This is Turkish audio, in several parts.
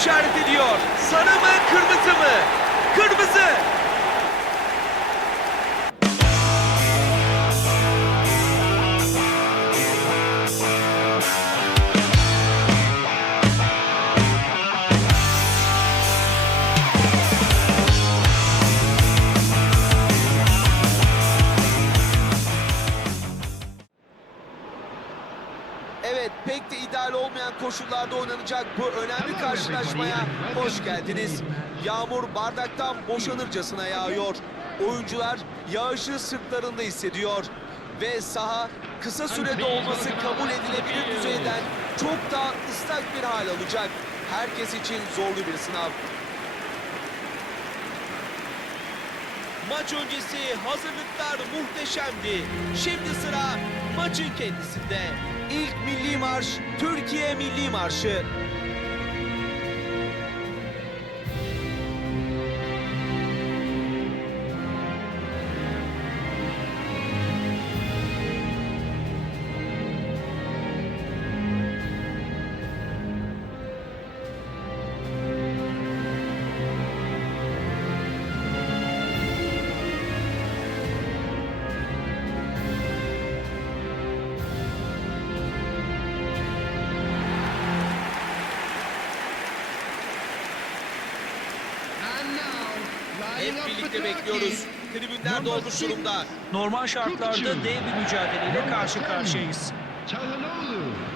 işaret ediyor. Sarı mı kırmızı mı? Kırmızı. Geldiniz. Yağmur bardaktan boşanırcasına yağıyor. Oyuncular yağışı sırtlarında hissediyor. Ve saha kısa sürede olması kabul edilebilir düzeyden çok daha ıslak bir hal alacak. Herkes için zorlu bir sınav. Maç öncesi hazırlıklar muhteşemdi. Şimdi sıra maçın kendisinde. İlk milli marş Türkiye Milli Marşı. Hep birlikte bekliyoruz. Tribünler dolmuş durumda. Normal şartlarda dev bir mücadeleyle karşı karşıyayız.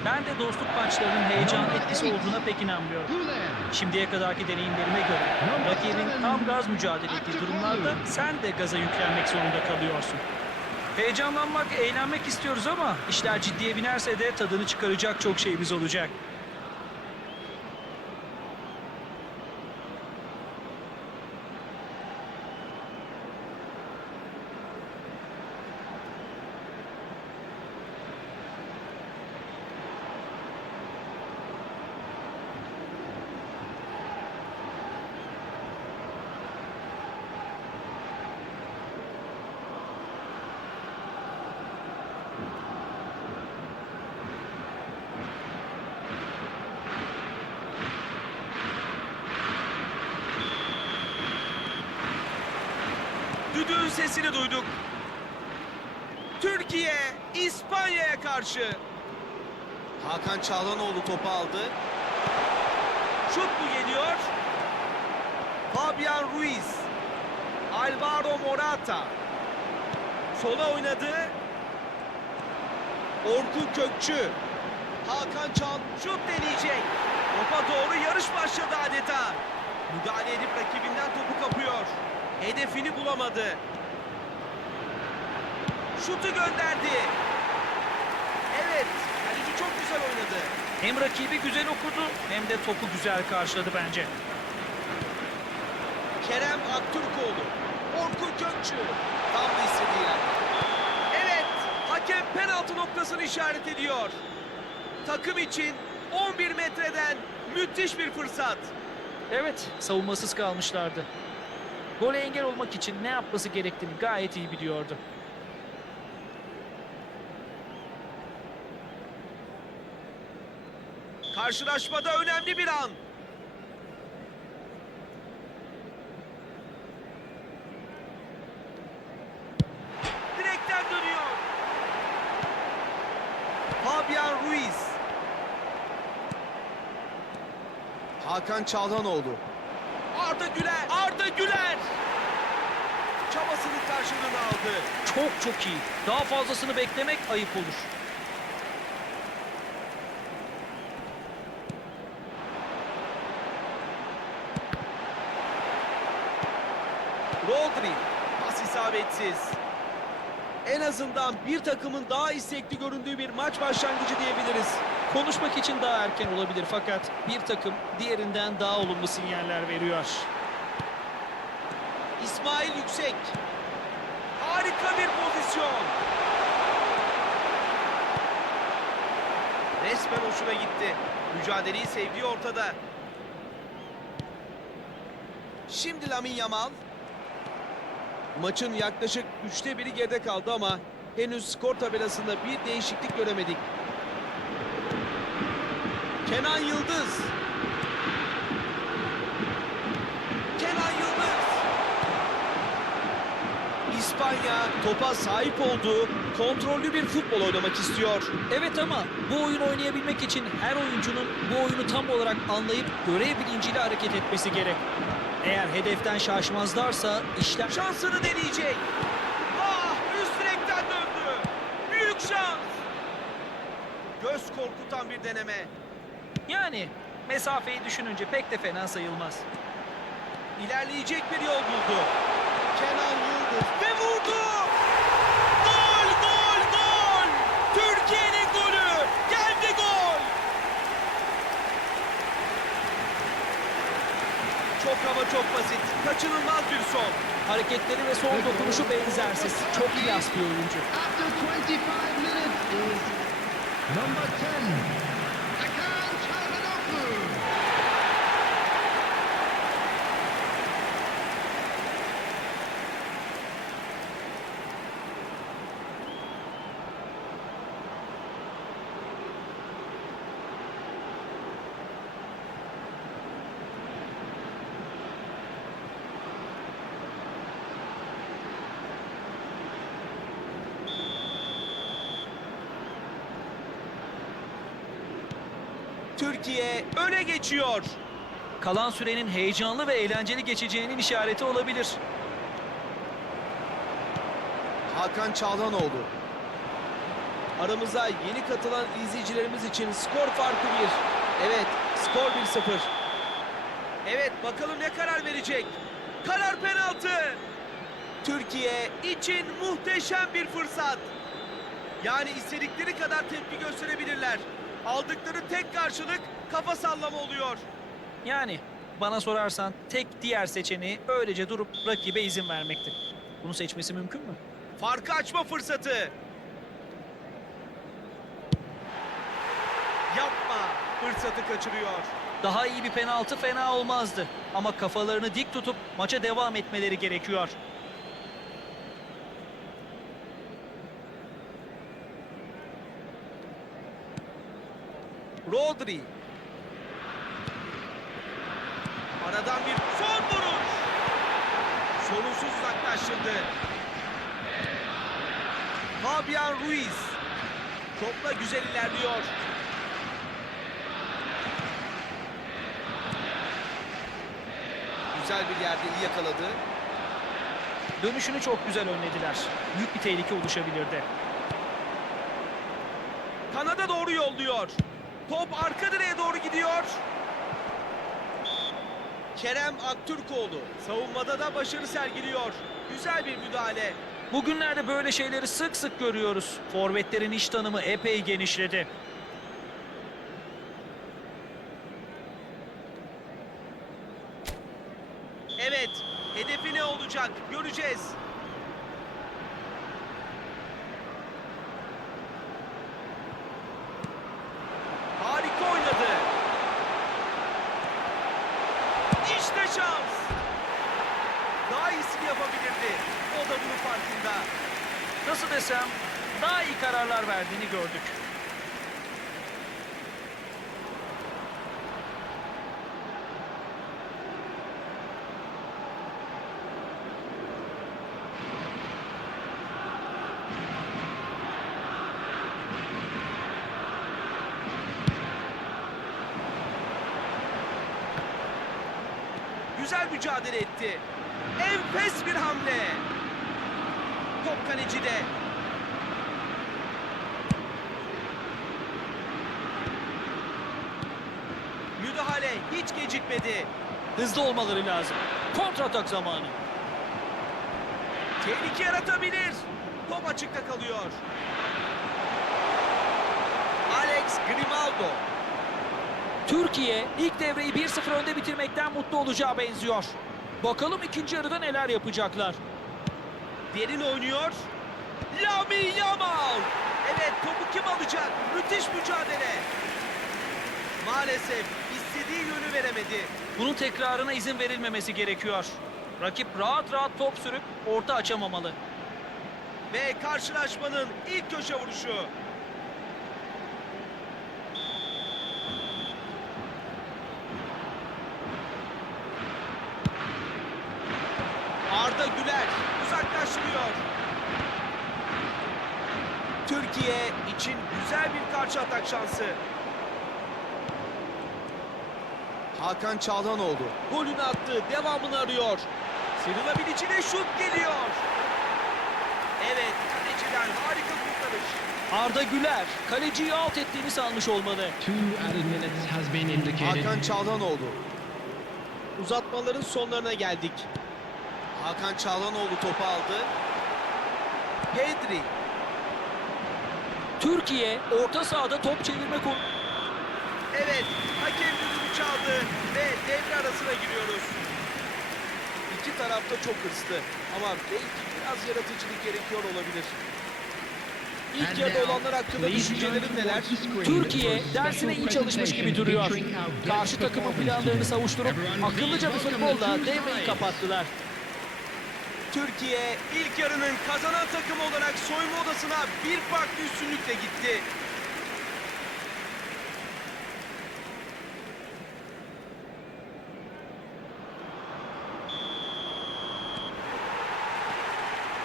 Ben de dostluk maçlarının heyecan etkisi olduğuna pek inanmıyorum. Şimdiye kadarki deneyimlerime göre rakibin tam gaz mücadele ettiği durumlarda sen de gaza yüklenmek zorunda kalıyorsun. Heyecanlanmak, eğlenmek istiyoruz ama işler ciddiye binerse de tadını çıkaracak çok şeyimiz olacak. Sesini duyduk. Türkiye İspanya'ya karşı. Hakan Çağlanoğlu topu aldı. Şut mu geliyor? Fabian Ruiz. Alvaro Morata. Sola oynadı. Orkun Kökçü. Hakan Çal şut deneyecek. Topa doğru yarış başladı adeta. Müdahale edip rakibinden topu kapıyor. Hedefini bulamadı. Şutu gönderdi. Evet, kaleci çok güzel oynadı. Hem rakibi güzel okudu hem de topu güzel karşıladı bence. Kerem Aktürkoğlu. Orkun Kökçü. Tam da istediği yer. Evet, hakem penaltı noktasını işaret ediyor. Takım için 11 metreden müthiş bir fırsat. Evet, savunmasız kalmışlardı. Gole engel olmak için ne yapması gerektiğini gayet iyi biliyordu. Karşılaşmada önemli bir an. Direkten dönüyor. Fabian Ruiz. Hakan Çalhanoğlu. Arda Güler. Arda Güler. Çabasının karşılığını aldı. Çok çok iyi. Daha fazlasını beklemek ayıp olur. Rodri. Pas isabetsiz. En azından bir takımın daha istekli göründüğü bir maç başlangıcı diyebiliriz. Konuşmak için daha erken olabilir fakat bir takım diğerinden daha olumlu sinyaller veriyor. İsmail Yüksek. Harika bir pozisyon. Resmen hoşuna gitti. Mücadeleyi sevdiği ortada. Şimdi Lamin Yamal. Maçın yaklaşık üçte biri geride kaldı ama henüz skor tabelasında bir değişiklik göremedik. Kenan Yıldız. Kenan Yıldız. İspanya topa sahip olduğu kontrollü bir futbol oynamak istiyor. Evet ama bu oyun oynayabilmek için her oyuncunun bu oyunu tam olarak anlayıp görev bilinciyle hareket etmesi gerek. Eğer hedeften şaşmazlarsa işler... Şansını deneyecek. Ah üst direkten döndü. Büyük şans. Göz korkutan bir deneme. Yani mesafeyi düşününce pek de fena sayılmaz. İlerleyecek bir yol buldu. Kenan Yıldız ve vurdu. Gol gol gol. Türkiye'nin golü. Geldi gol. Çok ama çok basit. Kaçınılmaz bir son. Hareketleri ve son dokunuşu benzersiz. Çok klas bir oyuncu. Türkiye öne geçiyor. Kalan sürenin heyecanlı ve eğlenceli geçeceğinin işareti olabilir. Hakan Çalhanoğlu. Aramıza yeni katılan izleyicilerimiz için skor farkı 1. Evet, skor 1-0. Evet, bakalım ne karar verecek. Karar penaltı. Türkiye için muhteşem bir fırsat. Yani istedikleri kadar tepki gösterebilirler. Aldıkları tek karşılık kafa sallama oluyor. Yani bana sorarsan tek diğer seçeneği öylece durup rakibe izin vermekti. Bunu seçmesi mümkün mü? Farkı açma fırsatı. Yapma. Fırsatı kaçırıyor. Daha iyi bir penaltı fena olmazdı. Ama kafalarını dik tutup maça devam etmeleri gerekiyor. Rodri. Aradan bir son vuruş. Sorunsuz uzaklaştırdı. Fabian Ruiz. Topla güzel ilerliyor. Güzel bir yerde iyi yakaladı. Dönüşünü çok güzel önlediler. Büyük bir tehlike oluşabilirdi. Kanada doğru yolluyor. Top arka direğe doğru gidiyor. Kerem Aktürkoğlu savunmada da başarı sergiliyor. Güzel bir müdahale. Bugünlerde böyle şeyleri sık sık görüyoruz. Forvetlerin iş tanımı epey genişledi. Evet, hedefi ne olacak? Göreceğiz. Harika oynadı. İşte şans. Daha iyisini yapabilirdi. O da bunun farkında. Nasıl desem daha iyi kararlar verdiğini gördük. Güzel mücadele etti. Enfes bir hamle. Top kalecide. Müdahale hiç gecikmedi. Hızlı olmaları lazım. Kontratak zamanı. Tehlike yaratabilir. Top açıkta kalıyor. Alex Grimaldo. Türkiye ilk devreyi 1-0 önde bitirmekten mutlu olacağı benziyor. Bakalım ikinci yarıda neler yapacaklar. Derin oynuyor. Lami Yamal. Evet topu kim alacak? Müthiş mücadele. Maalesef istediği yönü veremedi. Bunun tekrarına izin verilmemesi gerekiyor. Rakip rahat rahat top sürüp orta açamamalı. Ve karşılaşmanın ilk köşe vuruşu. Arda Güler uzaklaştırıyor. başlıyor. Türkiye için güzel bir karşı atak şansı. Hakan Çalhanoğlu golünü attı. Devamını arıyor. Sıyrılabileceğine şut geliyor. Evet, kaleciden harika kurtarış. Arda Güler kaleciyi alt ettiğini sanmış olmalı. Hakan Çalhanoğlu. Uzatmaların sonlarına geldik. Hakan Çalhanoğlu topu aldı. Pedri. Türkiye orta sahada top çevirme konu... Evet, hakem düdüğünü çaldı ve devre arasına giriyoruz. İki tarafta çok hırslı ama belki biraz yaratıcılık gerekiyor olabilir. İlk yarıda olanlar hakkında düşüncelerin neler? Türkiye dersine iyi çalışmış gibi duruyor. Karşı takımın planlarını savuşturup akıllıca bir futbolla devreyi kapattılar. Türkiye ilk yarının kazanan takım olarak soyunma odasına bir farklı üstünlükle gitti.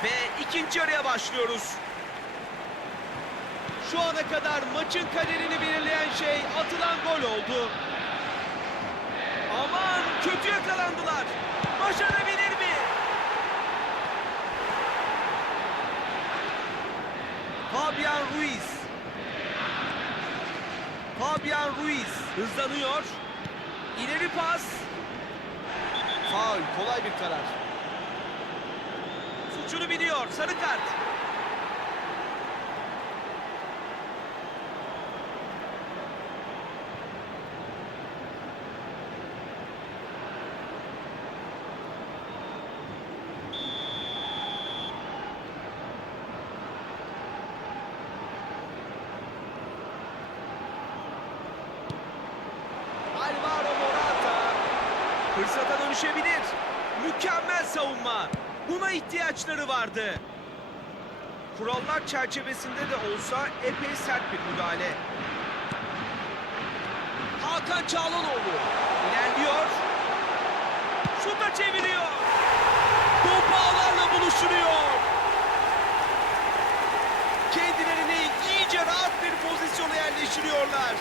Ve ikinci yarıya başlıyoruz. Şu ana kadar maçın kaderini belirleyen şey atılan gol oldu. Aman kötü yakalandılar. Başarabilir mi? Fabian Ruiz. Fabian Ruiz hızlanıyor. İleri pas. Faul, kolay bir karar. Suçunu biliyor, sarı kart. Alvaro Morata. Fırsata dönüşebilir. Mükemmel savunma. Buna ihtiyaçları vardı. Kurallar çerçevesinde de olsa epey sert bir müdahale. Hakan Çağlanoğlu ilerliyor. Şuta çeviriyor. Top ağlarla buluşturuyor. Kendilerini iyice rahat bir pozisyona yerleştiriyorlar.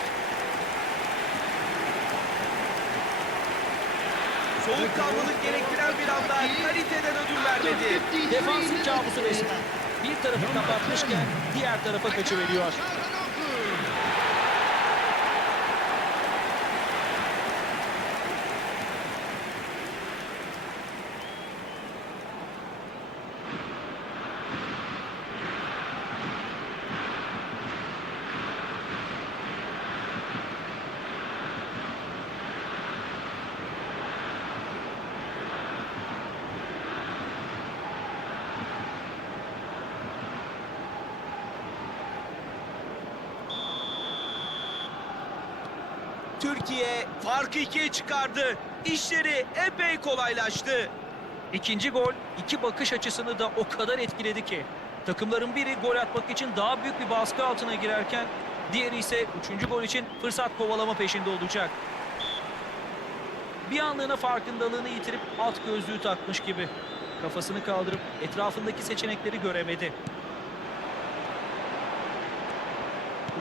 Soğukkanlılık gerektiren bir anda kaliteden ödün vermedi. Defansın kabusu resmen. Bir tarafı kapatmışken diğer tarafa kaçıveriyor. Türkiye farkı ikiye çıkardı. İşleri epey kolaylaştı. İkinci gol iki bakış açısını da o kadar etkiledi ki. Takımların biri gol atmak için daha büyük bir baskı altına girerken diğeri ise üçüncü gol için fırsat kovalama peşinde olacak. Bir anlığına farkındalığını yitirip alt gözlüğü takmış gibi. Kafasını kaldırıp etrafındaki seçenekleri göremedi.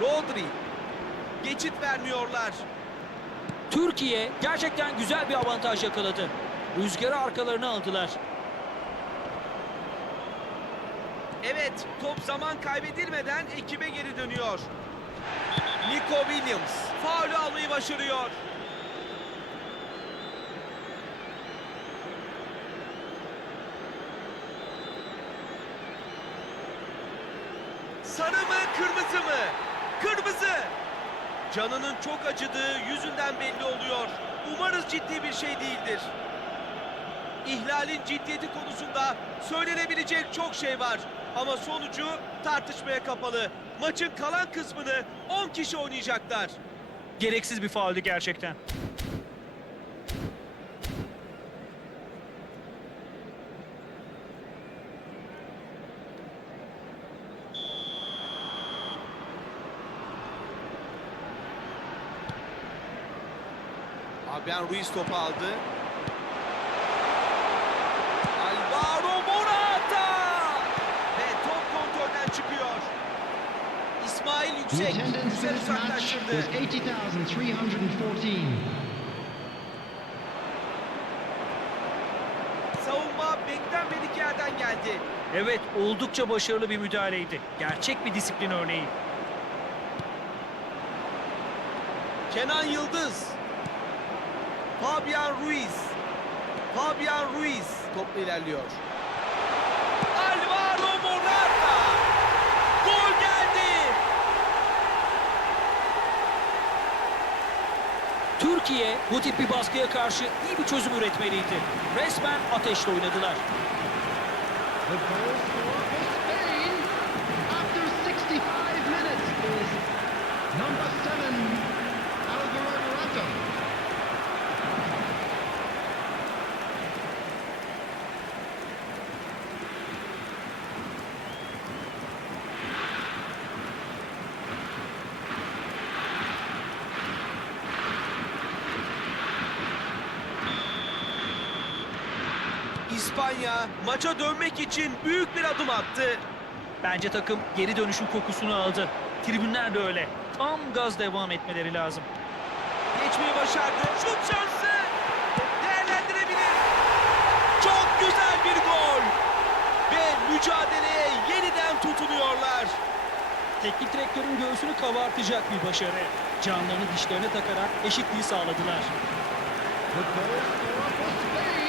Rodri. Geçit vermiyorlar. Türkiye gerçekten güzel bir avantaj yakaladı. Rüzgarı arkalarına aldılar. Evet, top zaman kaybedilmeden ekibe geri dönüyor. Nico Williams faulü almayı başarıyor. Sarı mı, kırmızı mı? Kırmızı. Canının çok acıdığı yüzünden belli oluyor. Umarız ciddi bir şey değildir. İhlalin ciddiyeti konusunda söylenebilecek çok şey var. Ama sonucu tartışmaya kapalı. Maçın kalan kısmını 10 kişi oynayacaklar. Gereksiz bir fauldü gerçekten. Fabian Ruiz topu aldı. Alvaro Morata! Ve top kontrolden çıkıyor. İsmail Yüksek güzel uzaklaştırdı. Savunma beklenmedik yerden geldi. Evet oldukça başarılı bir müdahaleydi. Gerçek bir disiplin örneği. Kenan Yıldız Fabian Ruiz. Fabian Ruiz topla ilerliyor. Alvaro Morata. Gol geldi. Türkiye bu tip bir baskıya karşı iyi bir çözüm üretmeliydi. Resmen ateşle oynadılar. Maça dönmek için büyük bir adım attı. Bence takım geri dönüşün kokusunu aldı. Tribünler de öyle. Tam gaz devam etmeleri lazım. Geçmeyi başardı. Şut şansı. Değerlendirebilir. Çok güzel bir gol. Ve mücadeleye yeniden tutunuyorlar. Teknik direktörün göğsünü kabartacak bir başarı. Canlarını dişlerine takarak eşitliği sağladılar. The goal for Spain after 67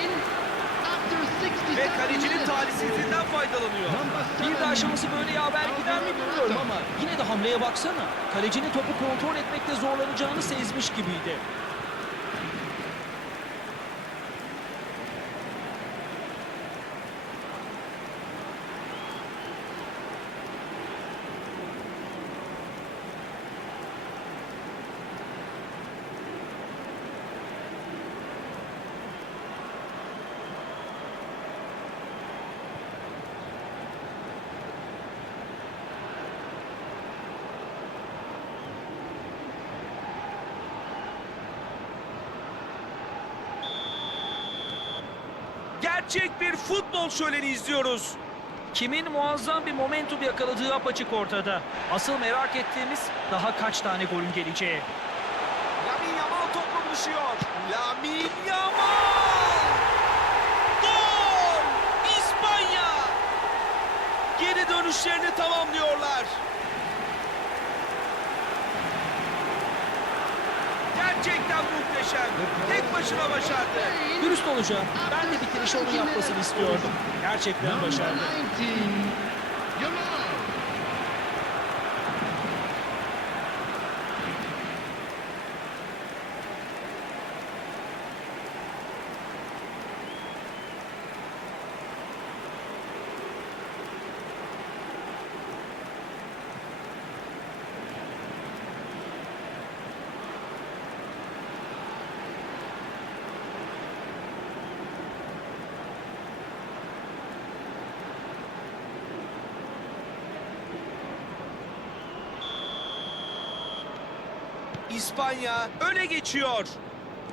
Ve kalecinin talihsizliğinden faydalanıyor. Bir daha seven, şansı böyle yaver gider mi bilmiyorum ama yine de hamleye baksana. Kalecinin topu kontrol etmekte zorlanacağını sezmiş gibiydi. Gerçek bir futbol şöleni izliyoruz. Kimin muazzam bir momentum yakaladığı apaçık ortada. Asıl merak ettiğimiz daha kaç tane golün geleceği. Lamin Yamal topla buluşuyor. Lamin Yamal! Gol! İspanya! Geri dönüşlerini tamamlıyorlar. Muhteşem. Tek başına başardı. Dürüst olacağım. Ben de bitirişi onun yapmasını istiyordum. Gerçekten başardı. 19, Yamal. İspanya öne geçiyor.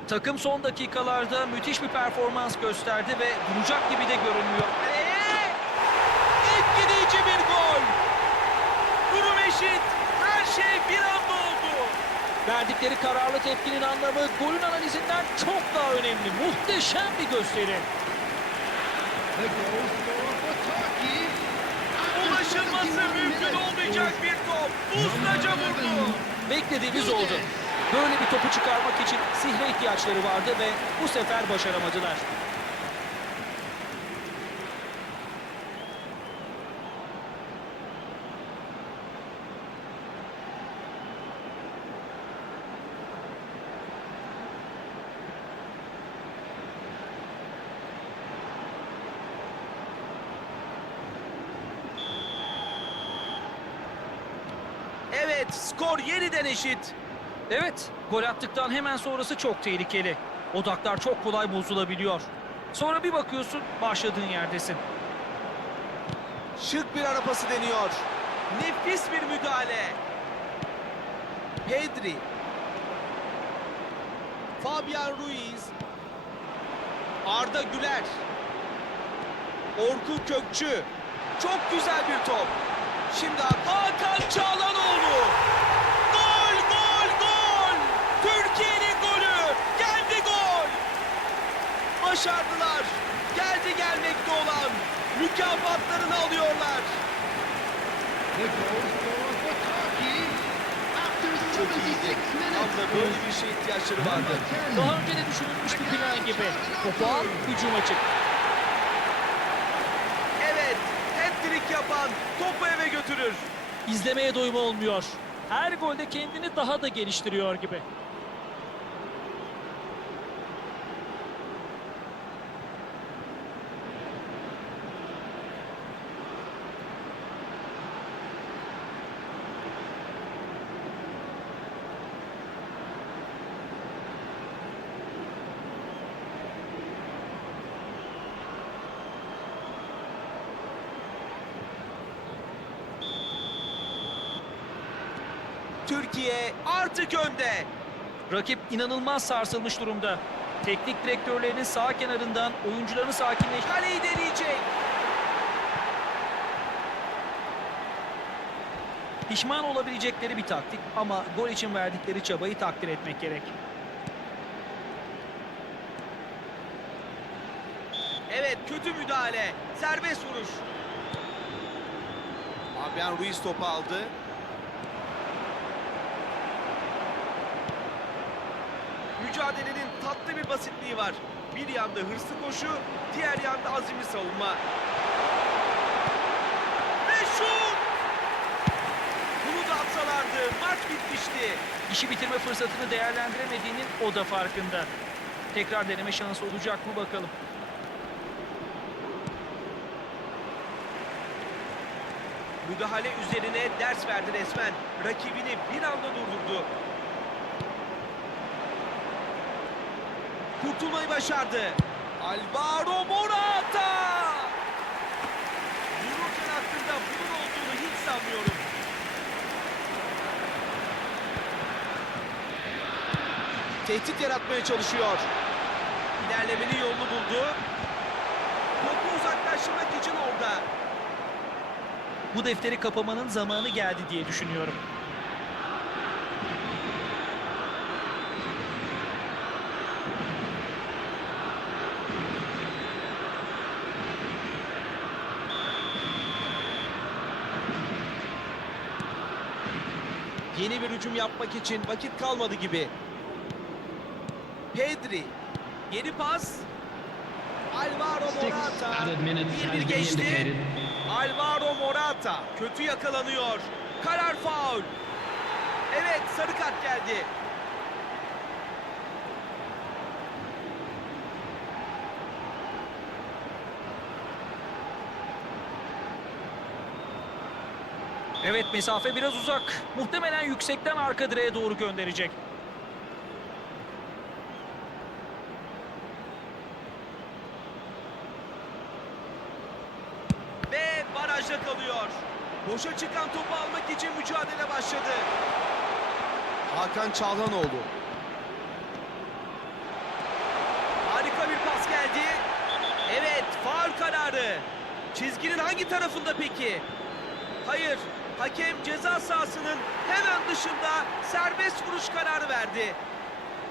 Takım son dakikalarda müthiş bir performans gösterdi ve duracak gibi de görünmüyor. Ve etkileyici bir gol. Durum eşit. Her şey bir anda oldu. Verdikleri kararlı tepkinin anlamı golün analizinden çok daha önemli. Muhteşem bir gösteri. Ulaşılması 71 mümkün olmayacak bir top. Ustaca vurdu. Beklediğimiz oldu. Böyle bir topu çıkarmak için sihre ihtiyaçları vardı ve bu sefer başaramadılar. Evet skor yeniden eşit. Evet, gol attıktan hemen sonrası çok tehlikeli. Odaklar çok kolay bozulabiliyor. Sonra bir bakıyorsun başladığın yerdesin. Şık bir ara pası deniyor. Nefis bir müdahale. Pedri. Fabian Ruiz. Arda Güler. Orkun Kökçü. Çok güzel bir top. Şimdi Hakan Çağlanoğlu. Başardılar. Geldi gelmekte olan mükafatlarını alıyorlar. Çok iyiydi. 76 Tam böyle bir şeye ihtiyaçları vardı. Number 10. Daha önce de düşünülmüş bir plan gibi. Topu al, hücuma çık. Evet, hat-trick yapan topu eve götürür. İzlemeye doyum olmuyor. Her golde kendini daha da geliştiriyor gibi. Artık önde. Rakip inanılmaz sarsılmış durumda. Teknik direktörlerinin sağ kenarından oyuncularını sakinleş... Kaleyi deneyecek. Pişman olabilecekleri bir taktik ama gol için verdikleri çabayı takdir etmek gerek. Evet, kötü müdahale. Serbest vuruş. Fabian Ruiz topu aldı. Mücadelenin tatlı bir basitliği var. Bir yanda hırslı koşu, diğer yanda azimli savunma. Ve şut! Bunu da atsalardı maç bitmişti. İşi bitirme fırsatını değerlendiremediğinin o da farkında. Tekrar deneme şansı olacak mı bakalım. Müdahale üzerine ders verdi resmen. Rakibini bir anda durdurdu. Kurtulmayı başardı. Alvaro Morata! Vururken aklında bunun olduğunu hiç sanmıyorum. Tehdit yaratmaya çalışıyor. İlerlemenin yolunu buldu. Topu uzaklaştırmak için orada. Bu defteri kapamanın zamanı geldi diye düşünüyorum. Yeni bir hücum yapmak için vakit kalmadı gibi. Pedri. Yeni pas. Alvaro Morata. Bir geçti. Alvaro Morata. Kötü yakalanıyor. Karar faul. Evet sarı kart geldi. Evet mesafe biraz uzak. Muhtemelen yüksekten arka direğe doğru gönderecek. Ve barajda kalıyor. Boşa çıkan topu almak için mücadele başladı. Hakan Çalhanoğlu. Harika bir pas geldi. Evet, faul kararı. Çizginin hangi tarafında peki? Hayır, hakem ceza sahasının hemen dışında serbest vuruş kararı verdi.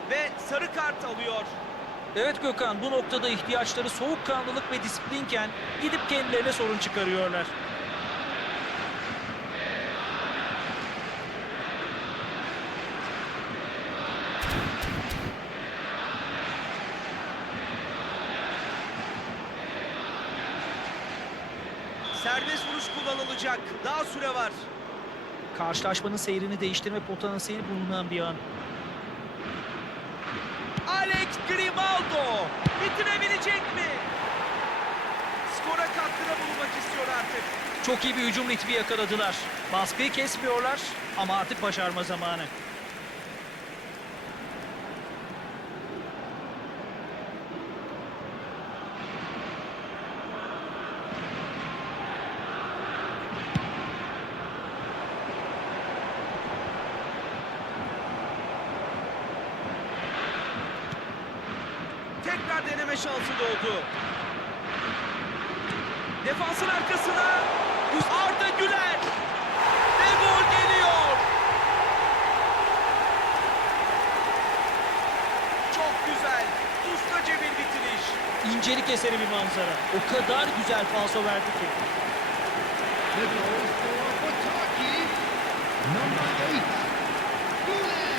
Ve sarı kart alıyor. Evet Gökhan bu noktada ihtiyaçları soğukkanlılık ve disiplinken gidip kendilerine sorun çıkarıyorlar. Serbest vuruş kullanılacak. Daha süre var. Karşılaşmanın seyrini değiştirme potansiyeli bulunan bir an. Alex Grimaldo bitirebilecek mi? Skora katkıda bulunmak istiyor artık. Çok iyi bir hücum ritmi yakaladılar. Baskıyı kesmiyorlar ama artık başarma zamanı. Tekrar deneme şansı doğdu. Defansın arkasına Arda Güler. Ve gol geliyor. Çok güzel. Ustaca bir bitiriş. eseri bir manzara. O kadar güzel falso verdi ki. The goal for Pataki. Number eight. Gulen.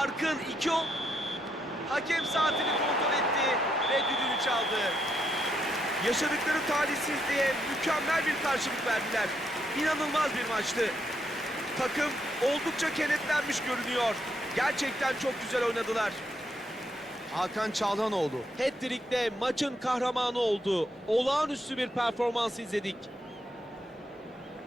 Farkın iki. Hakem saatini kontrol etti ve düdüğünü çaldı. Yaşadıkları talihsizliğe mükemmel bir karşılık verdiler. İnanılmaz bir maçtı. Takım oldukça kenetlenmiş görünüyor. Gerçekten çok güzel oynadılar. Hakan Çalhanoğlu hat-trick'le maçın kahramanı oldu. Olağanüstü bir performans izledik.